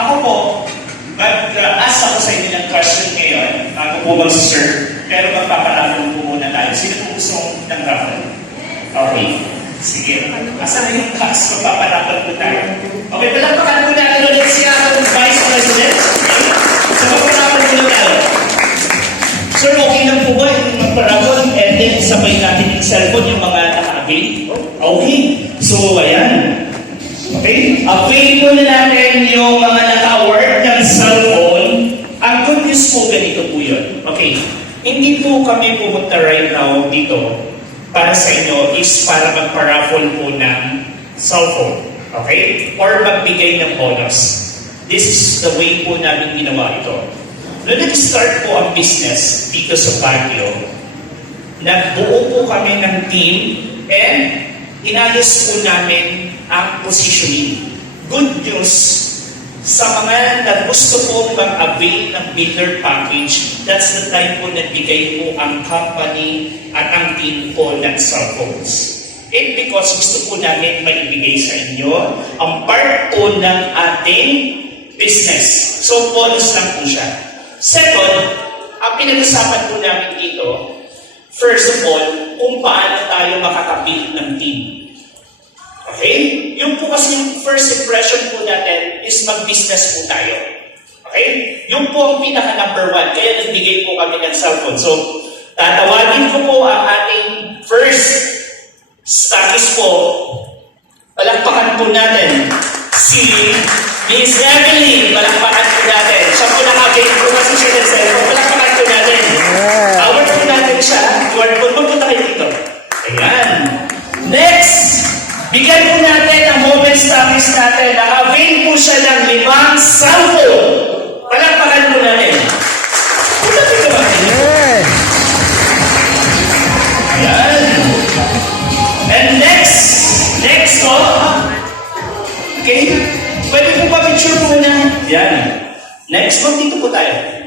Ako po, mag-ask ako sa inyo ng question ngayon. Ako po bang sir? Pero magpaparapol po muna tayo. Sino po gusto ng raffle? Okay. Sige. Asan na yung tax? Magpaparapol po tayo. Okay, palagpakan po natin ulit siya ang Vice President. Okay? So, magparapol po tayo. Sir, okay lang po ba yung magparapol? And then, sabay natin yung cellphone, yung mga naka-avail? Okay. So, ayan. Okay? Avail po na natin yung mga naka-work ng cellphone. Ang good news po, ganito po yun. Okay? Hindi po kami pumunta right now dito para sa inyo is para magpa-raffle po ng cellphone. Okay? Or magbigay ng bonus. This is the way po namin ginawa ito. Noong nag-start po ang business dito sa Baguio, nagbuo po kami ng team and inayos po namin ang positioning. Good news, sa mga na gusto po mag-avail ng builder package, that's the time po nagbigay po ang company at ang team po ng cellphones. And because gusto po namin maibigay sa inyo ang part po ng ating business. So, bonus lang po siya. Second, ang pinag-usapan po namin dito, first of all, kung paano tayo makakabuild ng team. Okay? Yung po kasi yung first impression po natin is mag-business po tayo. Okay? Yung po ang pinaka-number one. Kaya nagbigay po kami ng cellphone. So, tatawagin ko po ang ating first stockist po. Palakpakan po natin si Miss Evelyn. Palakpakan po natin. Siya po nakabig po kasi siya ng cellphone. Palakpakan po natin. Award po natin siya. Award po. Magpunta kayo dito. Ayan. Next! Bigyan po natin ang moment stockist natin. Naka-avail po siya ng 5 cellphone. Palakpakan po natin. Punta po ba? Ayan. And next po. Okay? Pwede po pa picture po na. Yan. Next po, dito po tayo.